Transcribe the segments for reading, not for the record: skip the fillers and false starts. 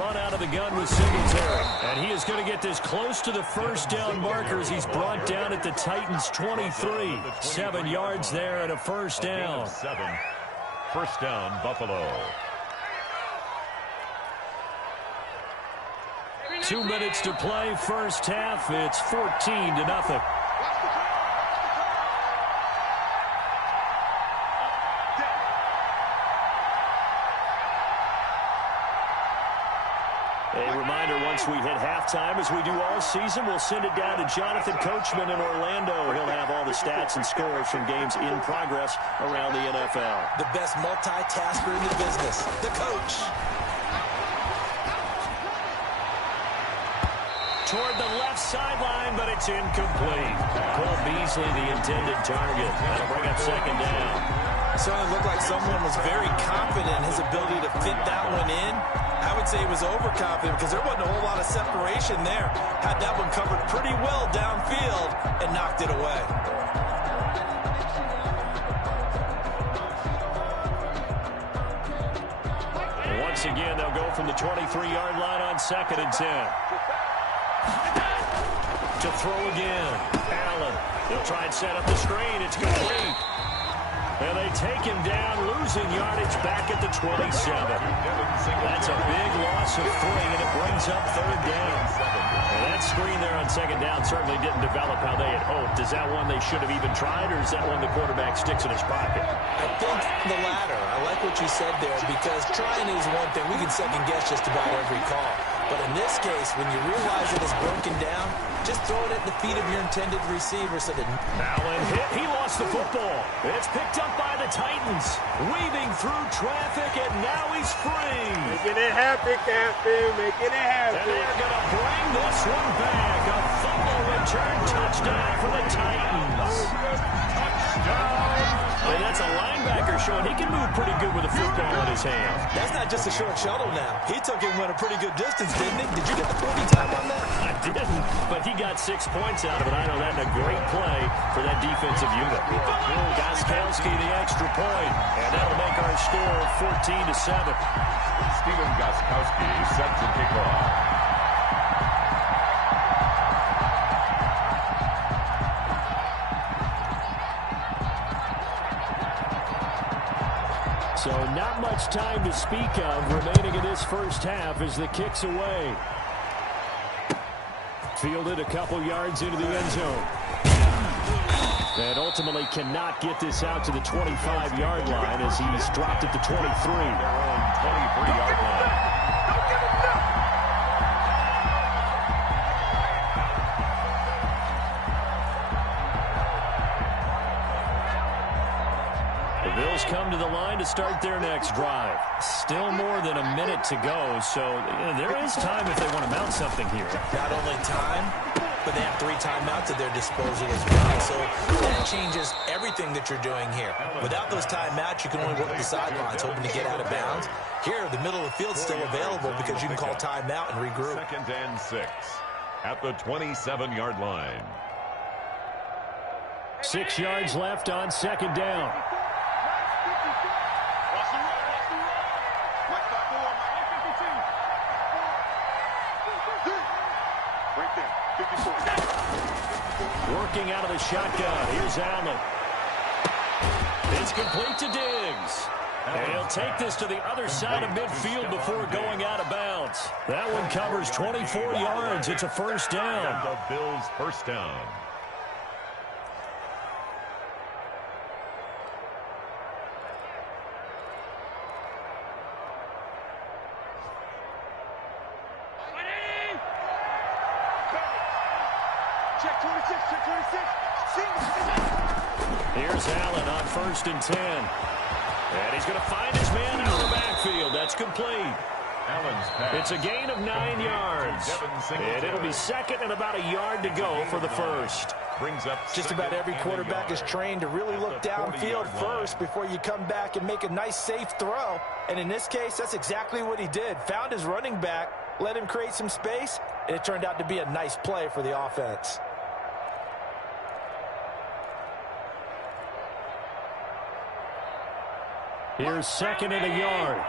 run out of the gun with Singletary. And he is going to get this close to the first down markers. He's brought down at the Titans' 23. 7 yards there and a first down. 7. First down, Buffalo. 2 minutes to play, first half. It's 14-0. A reminder, once we hit halftime, as we do all season, we'll send it down to Jonathan Coachman in Orlando. He'll have all the stats and scores from games in progress around the NFL. The best multitasker in the business, the coach. Toward the left sideline, but it's incomplete. Cole Beasley, the intended target. That'll bring up second down. It certainly looked like someone was very confident in his ability to fit that one in. I would say he was overconfident because there wasn't a whole lot of separation there. Had that one covered pretty well downfield and knocked it away. Once again, they'll go from the 23-yard line on 2nd and 10. To throw again. Allen. They'll try and set up the screen. It's complete. And they take him down, losing yardage back at the 27. That's a big loss of 3, and it brings up 3rd down. And that screen there on 2nd down certainly didn't develop how they had hoped. Is that one they should have even tried, or is that one the quarterback sticks in his pocket? I think the latter. I like what you said there, because trying is one thing. We can second guess just about every call. But in this case, when you realize it is broken down, just throw it at the feet of your intended receiver so that... Allen hit. He lost the football. It's picked up by the Titans. Weaving through traffic, and now he's free. Making it happen, Captain. Making it happen. And they're going to bring this one back. A fumble return touchdown for the Titans. Touchdown. And that's a linebacker showing he can move pretty good with a football in his hand. That's not just a short shuttle now. He took it went a pretty good distance, didn't he? Did you get the 40 time on that? I didn't, but he got 6 points out of it. I know that's a great play for that defensive unit. Gostkowski the extra point, and that'll make our score 14-7. Steven Gostkowski set to kick off. So not much time to speak of remaining in this first half as the kick's away. Fielded a couple yards into the end zone. And ultimately cannot get this out to the 25-yard line as he's dropped at the 23. Their own 23-yard line. The Bills come to the line to start their next drive. Still more than a minute to go, so there is time if they want to mount something here. Not only time, but they have 3 timeouts at their disposal as well. So that changes everything that you're doing here. Without those timeouts, you can only work the sidelines, hoping to get out of bounds. Here, the middle of the field's still available because you can call timeout and regroup. 2nd and 6 at the 27-yard line. 6 yards left on 2nd down. Working out of the shotgun. Here's Allen. It's complete to Diggs. And he'll take this to the other side of midfield before going out of bounds. That one covers 24 yards. It's a first down. The Bills' first down. Here's Allen on 1st and 10. And he's going to find his man out of the backfield. That's complete. It's a gain of 9 yards. And it'll be 2nd and about a yard to go for the first. Brings up just about every quarterback is trained to really look downfield first before you come back and make a nice, safe throw. And in this case, that's exactly what he did. Found his running back, let him create some space, and it turned out to be a nice play for the offense. Here's 2nd and a yard.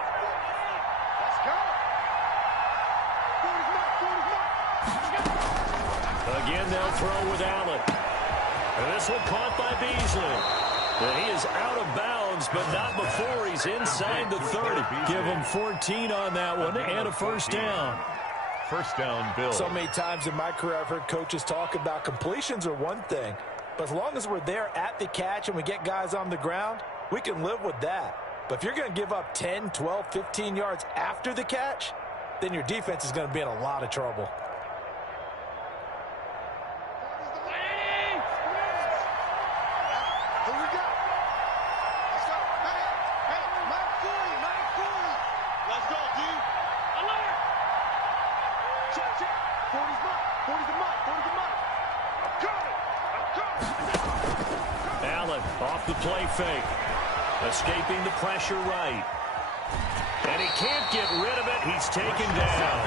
Again, they'll throw with Allen. And this one caught by Beasley. And he is out of bounds, but not before he's inside the 30. Give him 14 on that one and a first down. First down, Bill. So many times in my career I've heard coaches talk about completions are one thing, but as long as we're there at the catch and we get guys on the ground, we can live with that. But if you're going to give up 10, 12, 15 yards after the catch, then your defense is going to be in a lot of trouble. Allen off the play fake. Escaping the pressure right. And he can't get rid of it. He's taken down.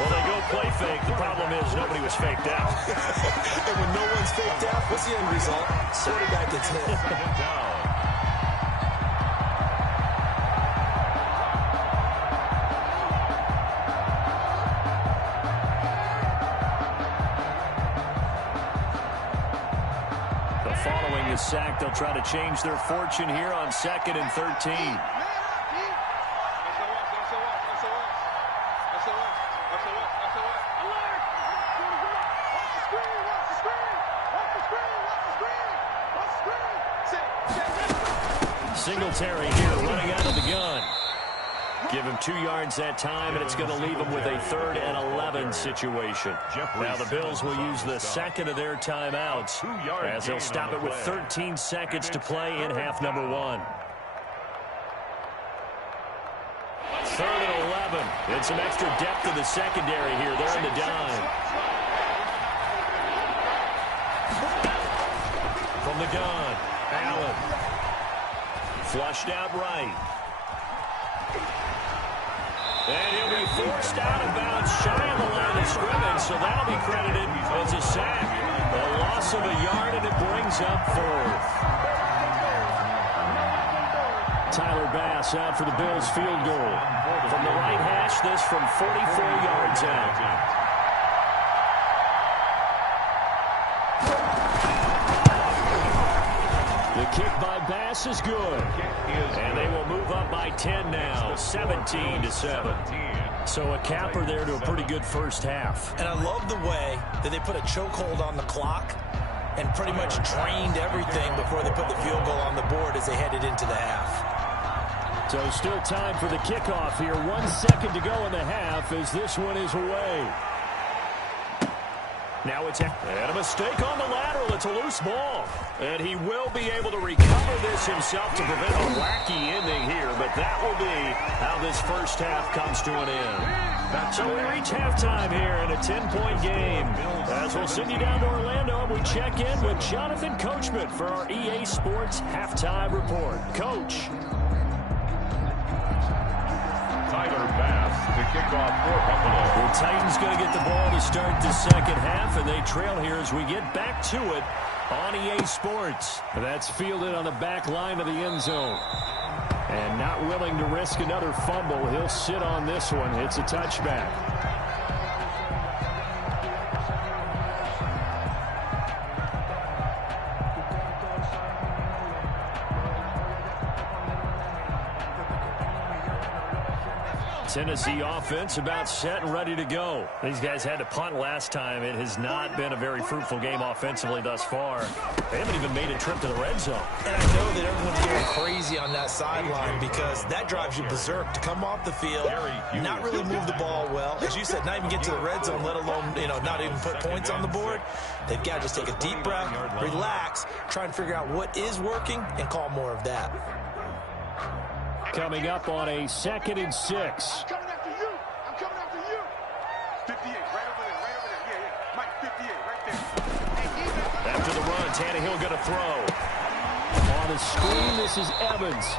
Well, they go play fake. The problem is nobody was faked out. And when no one's faked out, what's the end result? Quarterback gets hit. Second down. Following the sack, they'll try to change their fortune here on 2nd and 13. Singletary here running out of the gun. Give him 2 yards that time, and it's going to leave him with a 3rd and 11 situation. Now the Bills will use the second of their timeouts as they'll stop it with 13 seconds to play in half number 1. 3rd and 11. And some extra depth in the secondary here. They're in the dime. From the gun, Allen. Flushed out right. And he'll be forced out of bounds shy of the line of scrimmage, so that'll be credited as a sack. A loss of a yard, and it brings up 4th. Tyler Bass out for the Bills field goal. From the right hash, this from 44 yards out. The kick by Bass is good. And they will move up by 10 now, 17-7. So a capper there to a pretty good first half. And I love the way that they put a chokehold on the clock and pretty much drained everything before they put the field goal on the board as they headed into the half. So still time for the kickoff here. 1 second to go in the half as this one is away. Now it's and a mistake on the lateral. It's a loose ball. And he will be able to recover this himself to prevent a wacky ending here. But that will be how this first half comes to an end. So we reach halftime here in a 10-point game. As we'll send you down to Orlando and we check in with Jonathan Coachman for our EA Sports Halftime Report. Coach. Tyler Bass to kick off for Buffalo. The Titans going to get the ball to start the second half, and they trail here as we get back to it on EA Sports. That's fielded on the back line of the end zone. And not willing to risk another fumble. He'll sit on this one. It's a touchback. Tennessee offense about set and ready to go. These guys had to punt last time. It has not been a very fruitful game offensively thus far. They haven't even made a trip to the red zone. And I know that everyone's getting crazy on that sideline because that drives you berserk to come off the field, not really move the ball well. As you said, not even get to the red zone, let alone, not even put points on the board. They've got to just take a deep breath, relax, try and figure out what is working and call more of that. Coming up on a 2nd and 6. I'm coming after you. I'm coming after you. 58, right over there. Yeah. Mike, 58, right there. After the run, Tannehill going to throw. On the screen, this is Evans.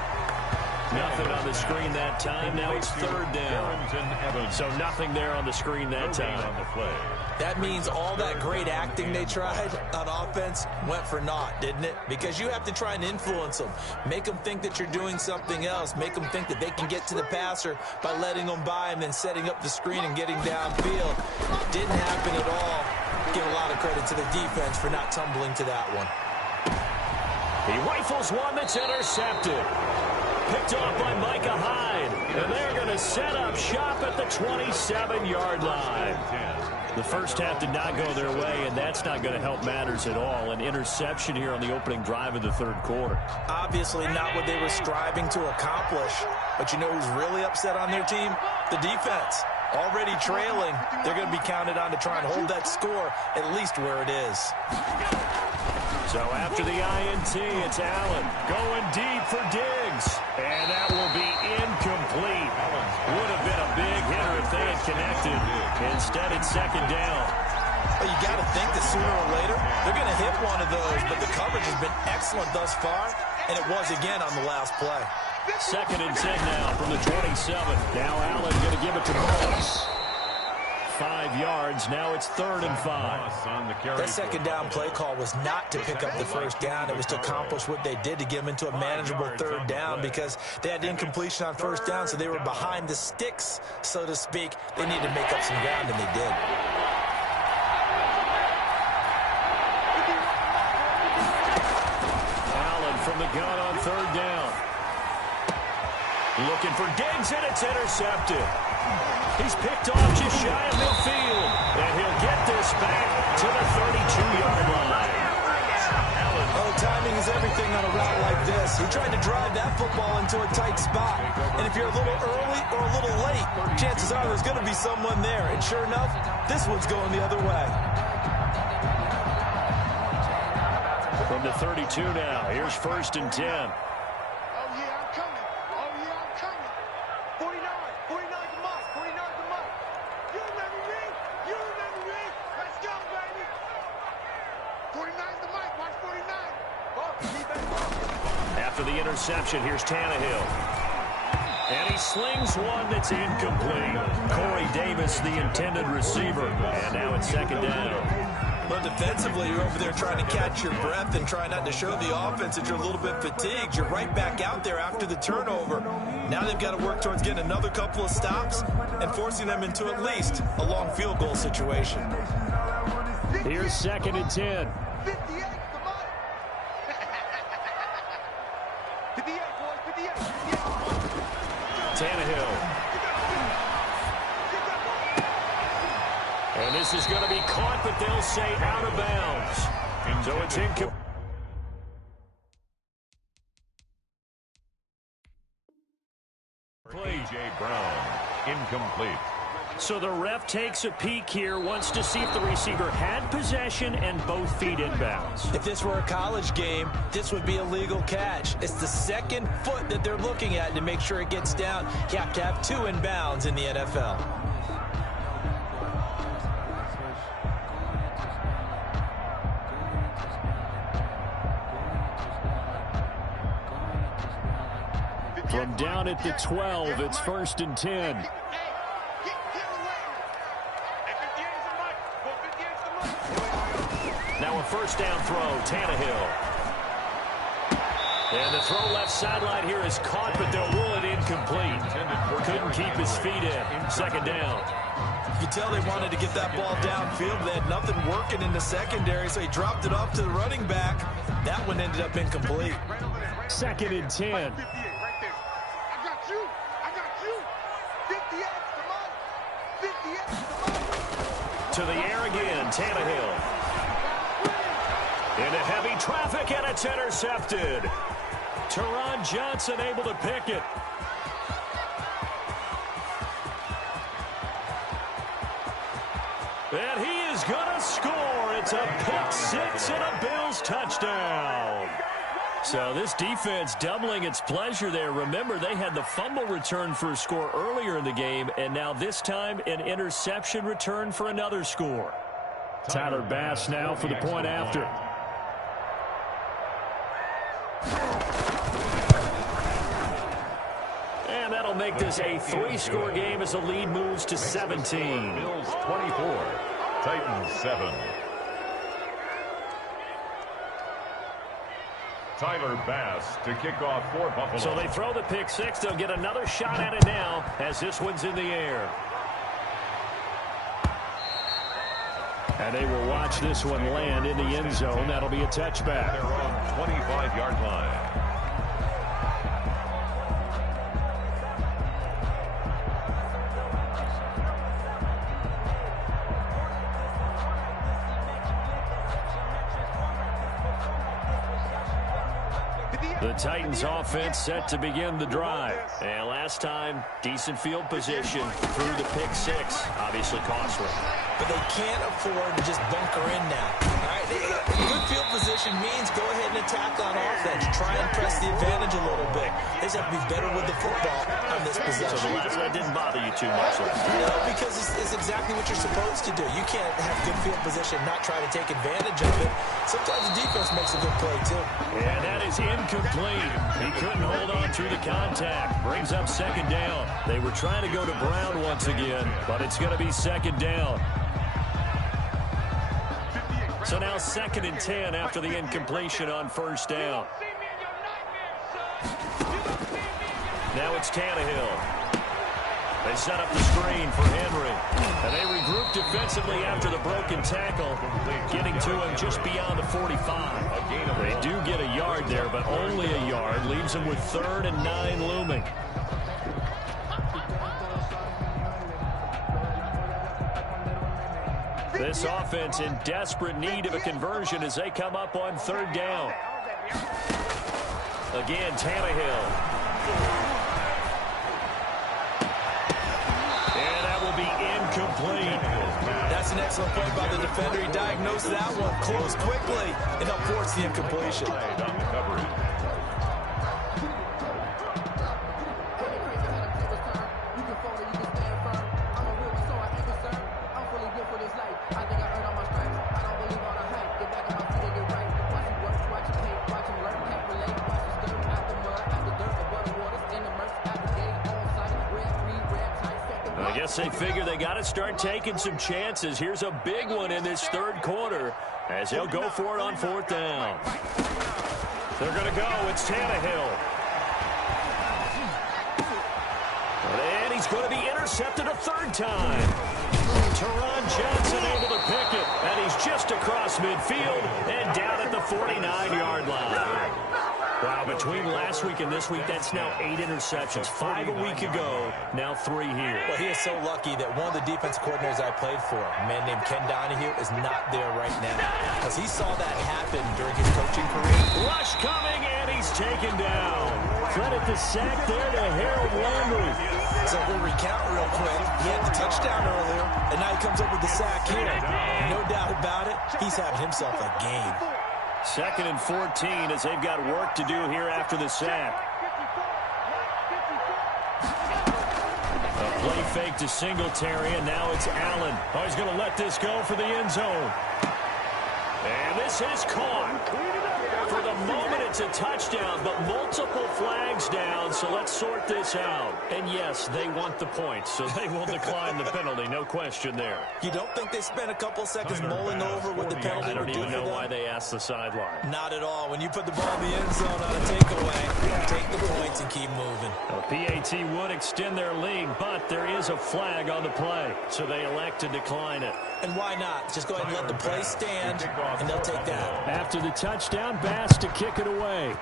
Nothing on the screen that time. Now it's 3rd down. So nothing there on the screen that time. On the play. That means all that great acting they tried on offense went for naught, didn't it? Because you have to try and influence them. Make them think that you're doing something else. Make them think that they can get to the passer by letting them by and then setting up the screen and getting downfield. Didn't happen at all. give a lot of credit to the defense for not tumbling to that one. He rifles one that's intercepted. Picked off by Micah Hyde. And they're going to set up shop at the 27-yard line. The first half did not go their way, and that's not going to help matters at all. An interception here on the opening drive of the third quarter. Obviously not what they were striving to accomplish. But you know who's really upset on their team? The defense. Already trailing, they're going to be counted on to try and hold that score at least where it is. So after the INT, it's Allen going deep for Diggs. And that will be incomplete. Would have been a big hitter if they had connected. Instead, it's second down. Well, you got to think that sooner or later, they're going to hit one of those. But the coverage has been excellent thus far, and it was again on the last play. Second and 10 now from the 27. Now Allen going to give it to Moss. 5 yards. Now it's 3rd and 5. That second down play call was not to pick up the first down. It was to accomplish what they did to get them into a manageable 3rd down because they had incompletion on first down, so they were behind the sticks, so to speak. They needed to make up some ground, and they did. Allen from the gun on 3rd down. Looking for Diggs, and it's intercepted. He's picked off just shy of midfield. And he'll get this back to the 32-yard line. Oh, timing is everything on a route like this. He tried to drive that football into a tight spot. And if you're a little early or a little late, chances are there's going to be someone there. And sure enough, this one's going the other way. From the 32 now, here's 1st and 10. After the interception, here's Tannehill. And he slings one that's incomplete. Corey Davis, the intended receiver. And now it's 2nd down. Well, defensively, you're over there trying to catch your breath and try not to show the offense that you're a little bit fatigued. You're right back out there after the turnover. Now they've got to work towards getting another couple of stops and forcing them into at least a long field goal situation. Here's 2nd and 10. Tannehill. And this is going to be caught, but they'll say out of bounds. So it's incomplete. A.J. Brown, incomplete. So the ref takes a peek here, wants to see if the receiver had possession and both feet inbounds. If this were a college game, this would be a legal catch. It's the second foot that they're looking at to make sure it gets down. You have to have 2 inbounds in the NFL. From down at the 12, it's 1st and 10. Now a 1st down throw, Tannehill. And the throw left sideline here is caught, but they'll rule it incomplete. Couldn't keep his feet in. 2nd down. You can tell they wanted to get that ball downfield. They had nothing working in the secondary, so he dropped it off to the running back. That one ended up incomplete. 2nd and 10. To the air again, Tannehill. Into heavy traffic, and it's intercepted. Teron Johnson able to pick it. And he is going to score. It's a pick 6 and a Bills touchdown. So this defense doubling its pleasure there. Remember, they had the fumble return for a score earlier in the game, and now this time an interception return for another score. Tyler Bass now for the point after. And that'll make this a 3-score game as the lead moves to 17. Bills 24, Titans 7. Tyler Bass to kick off for Buffalo. So they throw the pick 6. They'll get another shot at it now as this one's in the air. And they will watch this one land in the end zone. That'll be a touchback. Their own 25-yard line. The Titans offense set to begin the drive. And last time, decent field position through the pick six. Obviously costly. But they can't afford to just bunker in now. All right, good field position means go ahead and attack on offense. Try and press the advantage a little bit. They just have to be better with the football on this possession. So the last one didn't bother you too much. No, because it's exactly what you're supposed to do. You can't have good field position and not try to take advantage of it. Sometimes the defense makes a good play, too. And that is incomplete. He couldn't hold on through the contact. Brings up second down. They were trying to go to Brown once again, but it's going to be second down. So now 2nd and 10 after the incompletion on first down. Now it's Tannehill. They set up the screen for Henry. And they regroup defensively after the broken tackle, getting to him just beyond the 45. They do get a yard there, but only a yard. Leaves them with 3rd and 9 looming. This offense in desperate need of a conversion as they come up on 3rd down. Again, Tannehill. And that will be incomplete. That's an excellent play by the defender. He diagnosed that one close quickly and helped force the incompletion. On the coverage. I guess they figure they got to start taking some chances. Here's a big one in this 3rd quarter as they'll go for it on 4th down. They're going to go. It's Tannehill. And he's going to be intercepted a 3rd time. Teron Johnson able to pick it. And he's just across midfield and down at the 49-yard line. Wow, between last week and this week, that's now 8 interceptions. 5 a week ago, now 3 here. Well, he is so lucky that one of the defense coordinators I played for, a man named Ken Donahue, is not there right now. Because he saw that happen during his coaching career. Rush coming, and he's taken down. Credit the sack there to Harold Landry. So we'll recount real quick. He had the touchdown earlier, and now he comes up with the sack here. No doubt about it, he's having himself a game. 2nd and 14 as they've got work to do here after the sack. A play fake to Singletary, and now it's Allen. Oh, he's going to let this go for the end zone. And this is caught. For the moment, it's a touchdown, but multiple flags down, so let's sort this out. And yes, they want the points, so they will decline the penalty, no question there. You don't think they spent a couple seconds mulling over what the penalty I don't would do even for know them? why they asked the sideline. Not at all. When you put the ball in the end zone on a takeaway, take the points and keep moving. Well, PAT would extend their lead, but there is a flag on the play, so they elect to decline it. And why not? Just go ahead and let the play stand, and they'll take that. After the touchdown, Bass to kick it away.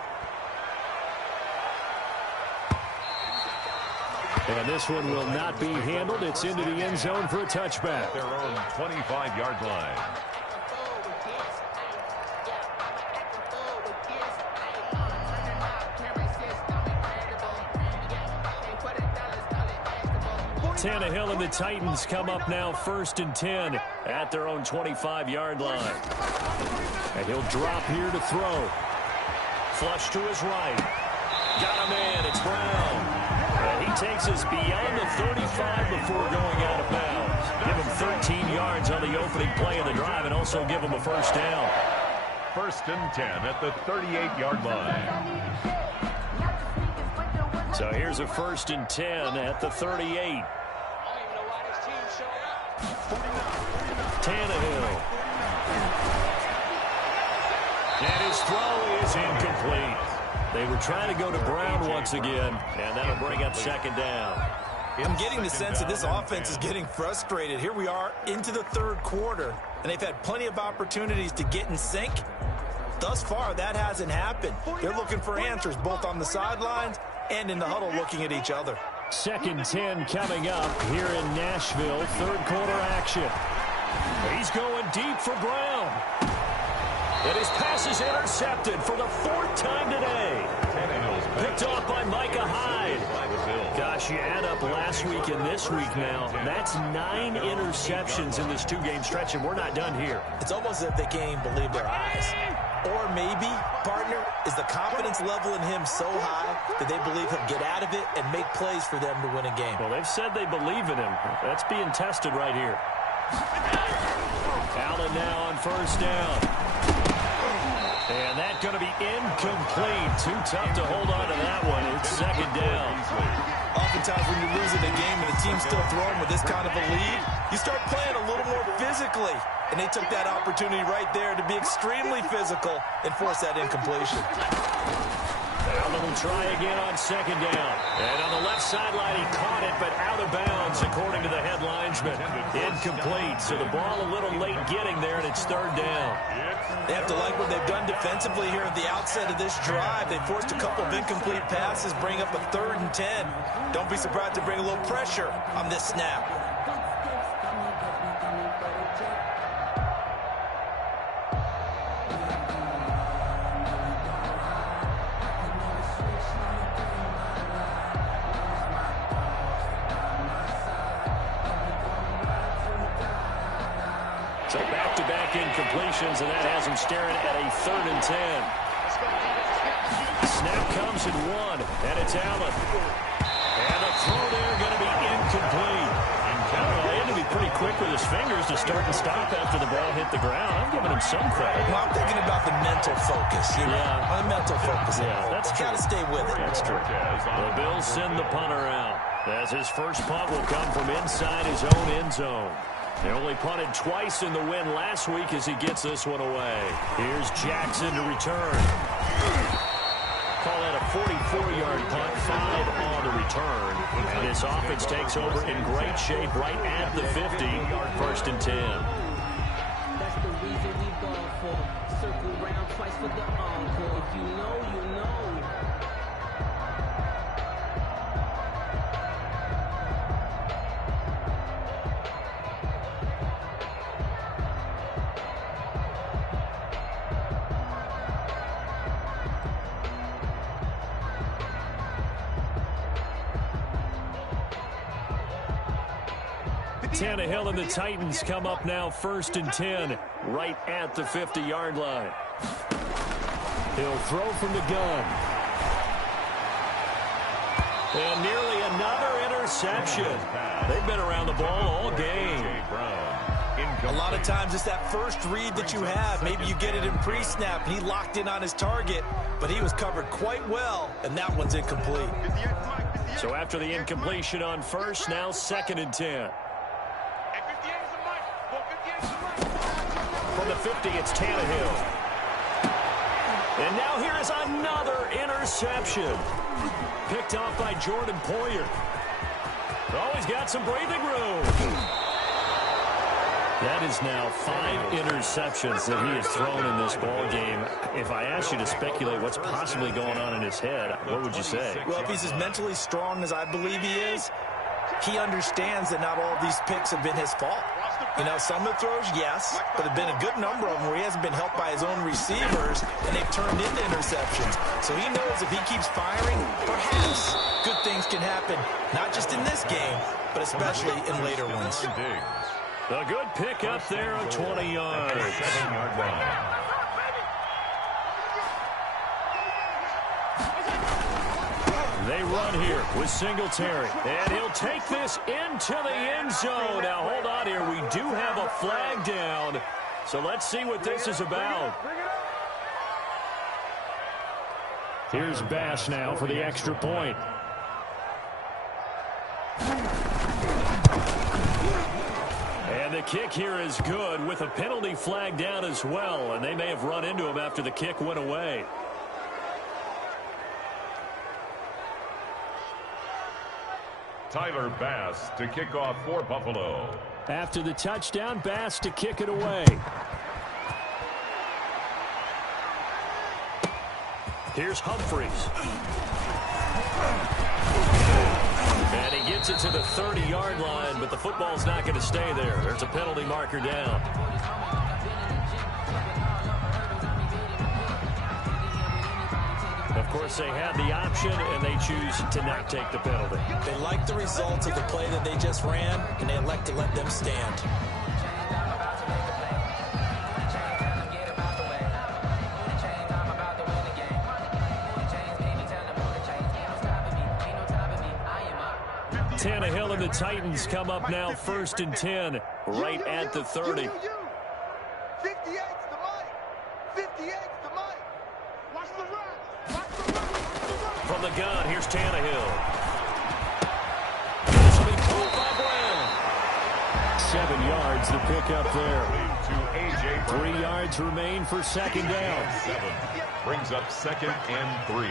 And this one will not be handled. It's into the end zone for a touchback. Their own 25-yard line. Tannehill and the Titans come up now 1st and 10 at their own 25-yard line. And he'll drop here to throw. Flush to his right. Got a man. It's Brown. And he takes us beyond the 35 before going out of bounds. Give him 13 yards on the opening play of the drive and also give him a 1st down. 1st and 10 at the 38-yard line. So here's a 1st and 10 at the 38. Tannehill. And his throw is incomplete. They were trying to go to Brown once again, and that'll bring up 2nd down. I'm getting the sense that this offense is getting frustrated. Here we are into the 3rd quarter, and they've had plenty of opportunities to get in sync. Thus far, that hasn't happened. They're looking for answers both on the sidelines and in the huddle looking at each other. 2nd and 10 coming up here in Nashville. Third quarter action. He's going deep for Brown. And his pass is intercepted for the 4th time today. Picked off by Micah Hyde. Gosh, you add up last week and this week now. That's 9 interceptions in this 2-game stretch, and we're not done here. It's almost as if they can't even believe their eyes. Or maybe, partner, is the confidence level in him so high that they believe he'll get out of it and make plays for them to win a game. Well, they've said they believe in him. That's being tested right here. Allen now on 1st down. And that's going to be incomplete. Too tough to hold on to that one. It's 2nd down. Oftentimes when you're losing a game and the team's still throwing with this kind of a lead, you start playing a little more physically. And they took that opportunity right there to be extremely physical and force that incompletion. Allen will try again on 2nd down. And on the left sideline, he caught it, but out of bounds, according to the head linesman. Incomplete, so the ball a little late getting there, and it's 3rd down. They have to like what they've done defensively here at the outset of this drive. They forced a couple of incomplete passes, bring up a 3rd and 10. Don't be surprised to bring a little pressure on this snap. So back-to-back incompletions, and that has him staring at a 3rd and 10. Snap comes in 1, and it's Allen. And the throw there going to be incomplete. I don't know, he had to be pretty quick with his fingers to start and stop after the ball hit the ground. I'm giving him some credit. Well, I'm thinking about the mental focus. You know? Yeah. The mental focus. Yeah, that's true. Got to stay with it. That's true. The Bills send the punter out, as his first punt will come from inside his own end zone. They only punted twice in the win last week as he gets this one away. Here's Jackson to return. Call that a 44-yard punt, 5 on the return. And this offense takes over in great shape right at the 50, 1st and 10. That's the reason we ball for. Circle round twice for the encore. If you know, you know. Tannehill and the Titans come up now 1st and 10, right at the 50-yard line. He'll throw from the gun. And nearly another interception. They've been around the ball all game. A lot of times it's that first read that you have. Maybe you get it in pre-snap, and he locked in on his target, but he was covered quite well, and that one's incomplete. So after the incompletion on 1st, now 2nd and 10. From the 50, it's Tannehill. And now here is another interception. Picked off by Jordan Poyer. Oh, he's got some breathing room. That is now 5 interceptions that he has thrown in this ball game. If I asked you to speculate what's possibly going on in his head, what would you say? Well, if he's as mentally strong as I believe he is, he understands that not all of these picks have been his fault. You know, some of the throws, yes, but there have been a good number of them where he hasn't been helped by his own receivers, and they've turned into interceptions. So he knows if he keeps firing, perhaps good things can happen, not just in this game, but especially in later ones. A good pick up there of 20 yards. 7-yard line. They run here with Singletary. And he'll take this into the end zone. Now, hold on here. We do have a flag down. So let's see what this is about. Here's Bass now for the extra point. And the kick here is good with a penalty flag down as well. And they may have run into him after the kick went away. Tyler Bass to kick off for Buffalo. After the touchdown, Bass to kick it away. Here's Humphreys. And he gets it to the 30-yard line, but the football's not going to stay there. There's a penalty marker down. Of course, they had the option, and they choose to not take the penalty. They like the results of the play that they just ran, and they elect to let them stand. Tannehill and the Titans come up now 1st and 10, right at the 30. 58's the money. 58's the money. Watch the run. Watch the run. From the gun, here's Tannehill. This will be caught by Brown. 7 yards to pick up there. 3 yards remain for second down. 7 brings up 2nd and 3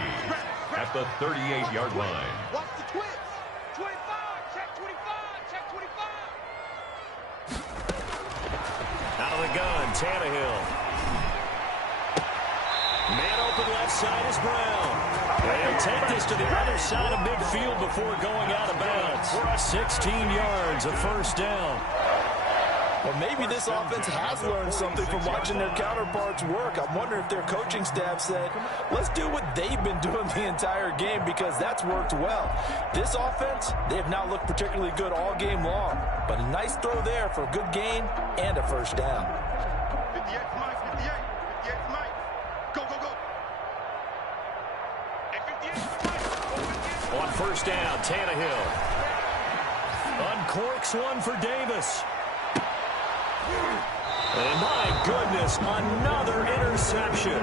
at the 38-yard line. Watch the twist. 25. Check 25. Check 25. Out of the gun, Tannehill. Man open left side is Brown. They'll take this to the other side of midfield before going out of bounds. 16 yards, a first down. Well, maybe this offense has learned something from watching their counterparts work. I'm wondering if their coaching staff said, let's do what they've been doing the entire game, because that's worked well. This offense, they have not looked particularly good all game long, but a nice throw there for a good gain and a first down. 58's Mike. 58's Mike. Go, go, go. Hey, 58's Mike. On first down, Tannehill uncorks one for Davis. And my goodness, another interception.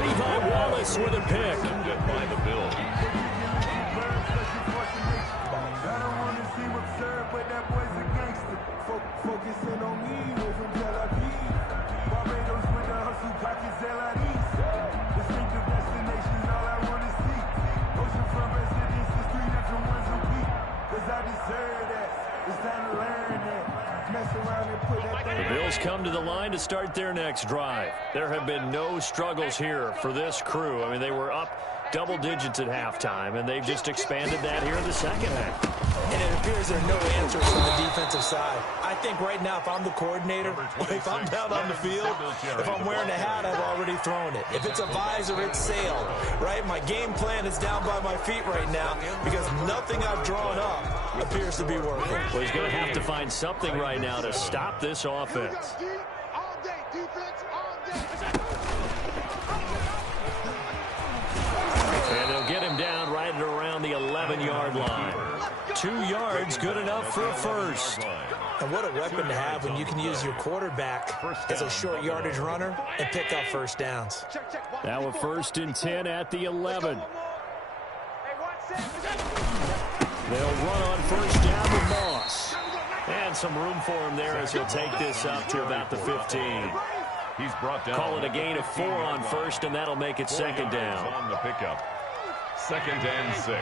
Levi Wallace with a pick. By the Bills. Focusing on me, from Tel Aviv. Barbados with the hustle, pockets Zelaris. Distinctive destinations, all I want to see. Oceanfront residences, 3 different ones a week. Cause I deserve that. It's time to learn that. Mess around and put that thing. The Bills come to the line to start their next drive. There have been no struggles here for this crew. I mean, they were up double digits at halftime, and they've just expanded that here in the second half. And it appears there are no answers from the defensive side. I think right now, if I'm the coordinator, if I'm down on the field, if I'm wearing a hat, I've already thrown it. If it's a visor, it's sailed, right? My game plan is down by my feet right now because nothing I've drawn up appears to be working. Well, he's going to have to find something right now to stop this offense. All day, defense, all day. And they'll get him down right at around the 11-yard line. 2 yards, good enough for a first. And what a weapon to have when you can use your quarterback as a short yardage runner and pick up first downs. Now a 1st and 10 at the 11. They'll run on first down with Moss. And some room for him there as he'll take this up to about the 15. He's brought down. Call it a gain of 4 on first, and that'll make it second down. On the pickup. 2nd and 6.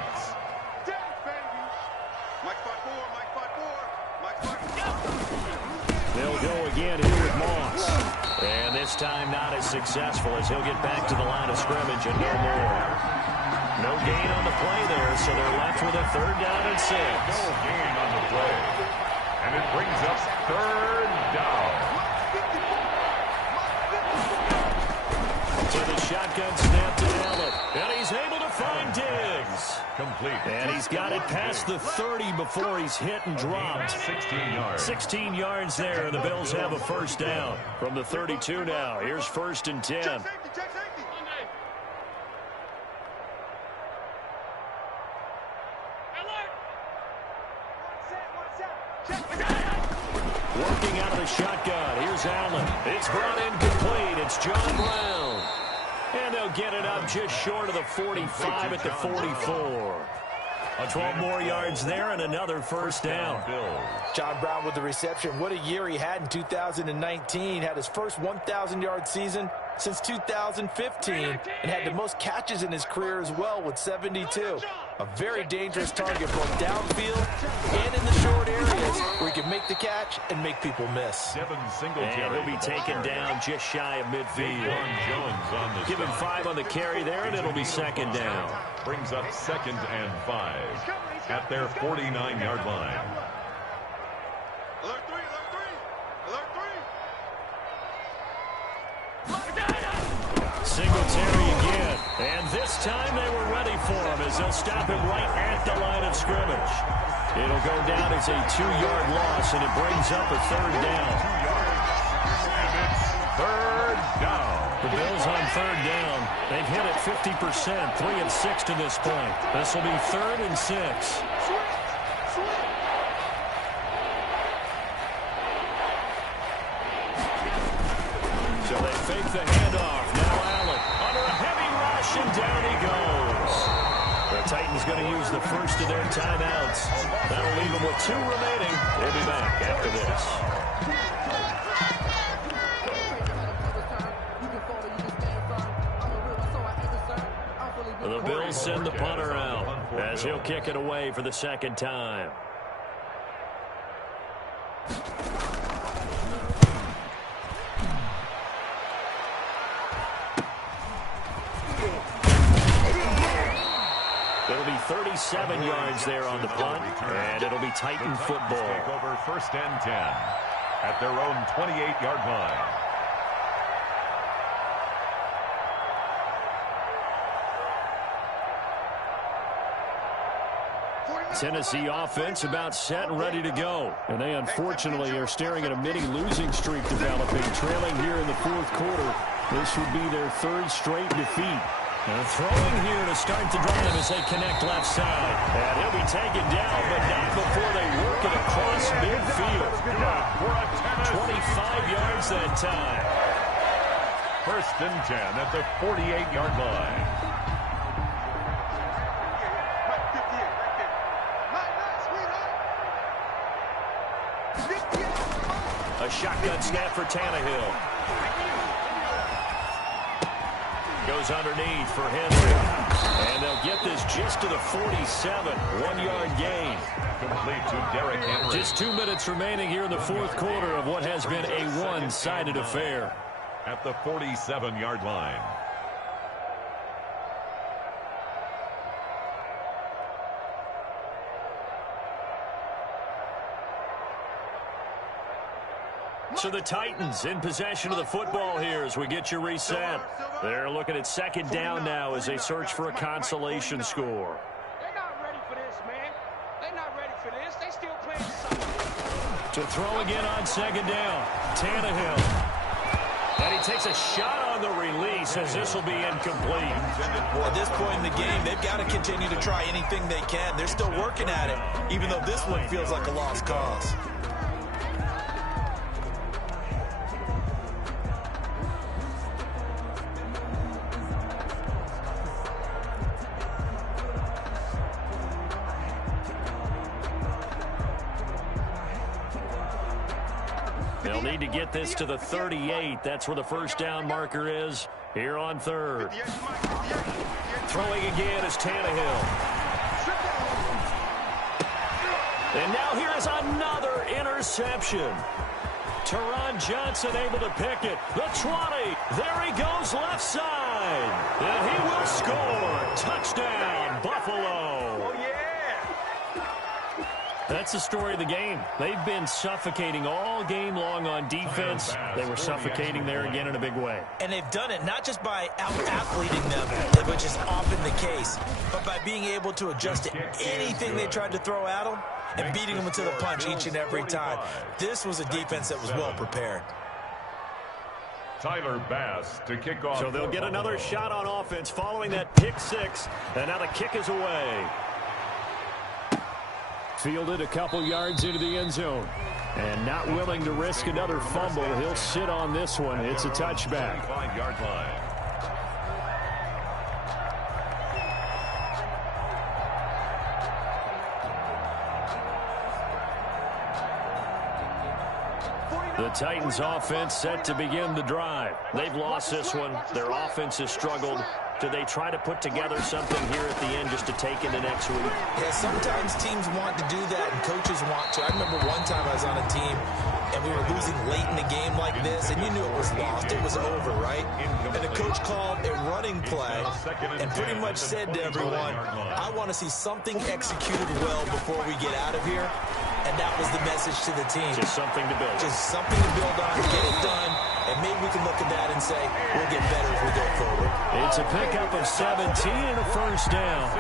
They'll go again here with Moss. And this time not as successful as he'll get back to the line of scrimmage and no more. No gain on the play there, so they're left with a 3rd down and 6. No gain on the play. And it brings up 3rd down. So the shotgun snap to Allen. And he's able to find Diggs. Complete. And he's got it past the 30 before he's hit and dropped. 16 yards. 16 yards there, and the Bills have a first down from the 32 now. Here's 1st and 10. Working out of the shotgun. Here's Allen. It's brought in complete. It's John Brown. And they'll get it up just short of the 45 at the 44. 12 more yards there and another first down. John Brown with the reception. What a year he had in 2019. Had his first 1,000-yard season since 2015 and had the most catches in his career as well with 72. A very dangerous target both downfield and in the short areas where he can make the catch and make people miss. And he'll be taken down just shy of midfield. Give him 5 on the carry there, and it'll be second down. Brings up 2nd and 5 at their 49-yard line. Alert 3, alert 3, alert 3. Singletary again, and this time they were ready for him as they'll stop him right at the line of scrimmage. It'll go down as a 2-yard loss, and it brings up a 3rd down. And it's 3rd down. The Bills on 3rd down. They've hit it 50%, 3 of 6 to this point. This will be 3rd and 6. So they fake the handoff. Now Allen under a heavy rush, and down he goes. The Titans going to use the first of their timeouts. That'll leave them with 2 remaining. We'll be back after this. The Bills send the punter out as he'll kick it away for the 2nd time. It'll be 37 yards there on the punt, and it'll be Titan football. Take over 1st and 10 at their own 28-yard line. Tennessee offense about set and ready to go. And they unfortunately are staring at a mini losing streak developing, trailing here in the 4th quarter. This would be their 3rd straight defeat. And throwing here to start the drive as they connect left side. And he'll be taken down, but not before they work it across midfield. 25 yards that time. 1st and 10 at the 48-yard line. A shotgun snap for Tannehill. Goes underneath for Henry. And they'll get this just to the 47. 1-yard gain. Complete to Derrick Henry. Just 2 minutes remaining here in the 4th quarter of what has been a one-sided affair. At the 47-yard line. So the Titans in possession of the football here as we get you reset. They're looking at 2nd down now as they search for a consolation score. They're not ready for this, man. They're not ready for this. They still playing something. To throw again on 2nd down. Tannehill. And he takes a shot on the release as this will be incomplete. At this point in the game, they've got to continue to try anything they can. They're still working at it, even though this one feels like a lost cause. They'll need to get this to the 38. That's where the 1st down marker is here on 3rd. Throwing again is Tannehill. And now here is another interception. Teron Johnson able to pick it. The 20. There he goes left side. And he will score. Touchdown, Buffalo. That's the story of the game. They've been suffocating all game long on defense. They were suffocating there again in a big way. And they've done it not just by out-athleting them, which is often the case, but by being able to adjust to anything they tried to throw at them and beating them to the punch each and every time. This was a defense that was well prepared. Tyler Bass to kick off. So they'll get another shot on offense following that pick 6. And now the kick is away. Fielded a couple yards into the end zone. And not willing to risk another fumble. He'll sit on this one. It's a touchback. 5-yard line. The Titans offense set to begin the drive. They've lost this one. Their offense has struggled. Do they try to put together something here at the end just to take into next week? Yeah, sometimes teams want to do that and coaches want to. I remember one time I was on a team and we were losing late in the game like this, and you knew it was lost. It was over, right? And the coach called a running play and pretty much said to everyone, I want to see something executed well before we get out of here. And that was the message to the team. Just something to build. Just something to build on, get it done, and maybe we can look at that and say, we'll get better as we go forward. It's a pickup of 17 and a first down.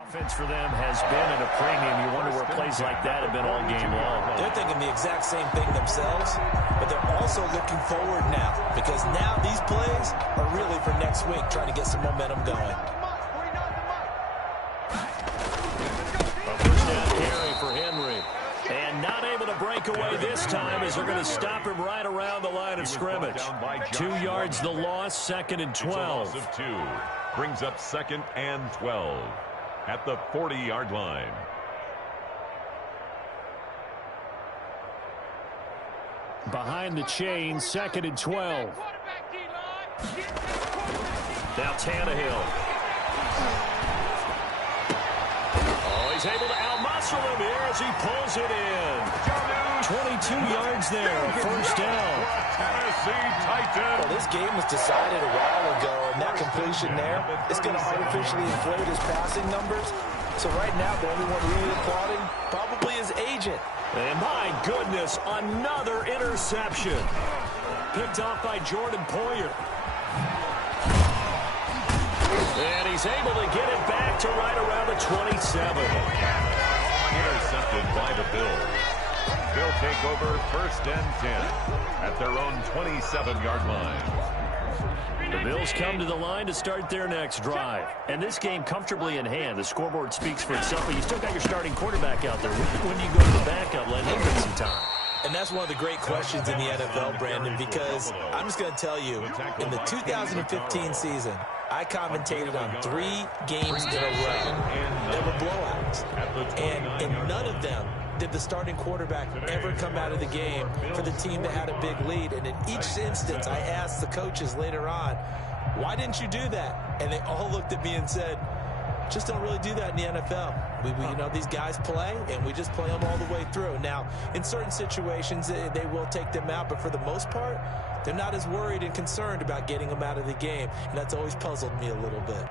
Offense for them has been at a premium. You wonder where plays like that have been all game long. They're thinking the exact same thing themselves, but they're also looking forward now because now these plays are really for next week, trying to get some momentum going. A first down carry for Henry. And not able to break away this time as they're going to stop him right around the line of scrimmage. 2 yards the loss, 2nd and 12. Of 2 brings up 2nd and 12. At the 40-yard line. Behind the chain, 2nd and 12. Now Tannehill. Oh, he's able to outmuscle him here as he pulls it in. 22 yards there, a first down. Well, this game was decided a while ago, and that completion there is going to artificially inflate his passing numbers. So right now, the only one really applauding probably his agent. And my goodness, another interception. Picked off by Jordan Poyer. And he's able to get it back to right around the 27. Intercepted by the Bills. They'll take over 1st and 10 at their own 27-yard line. The Bills come to the line to start their next drive. And this game comfortably in hand. The scoreboard speaks for itself, but you still got your starting quarterback out there. When do you go to the backup, let him get some time? And that's one of the great questions in the NFL, Brandon, because I'm just going to tell you, in the 2015 season, I commentated on 3 games in a row. There were blowouts. And in none of them did the starting quarterback ever come out of the game for the team that had a big lead. And in each instance, I asked the coaches later on, why didn't you do that? And they all looked at me and said, just don't really do that in the NFL. We you know, these guys play, and we just play them all the way through. Now, in certain situations, they will take them out, but for the most part, they're not as worried and concerned about getting them out of the game, and that's always puzzled me a little bit.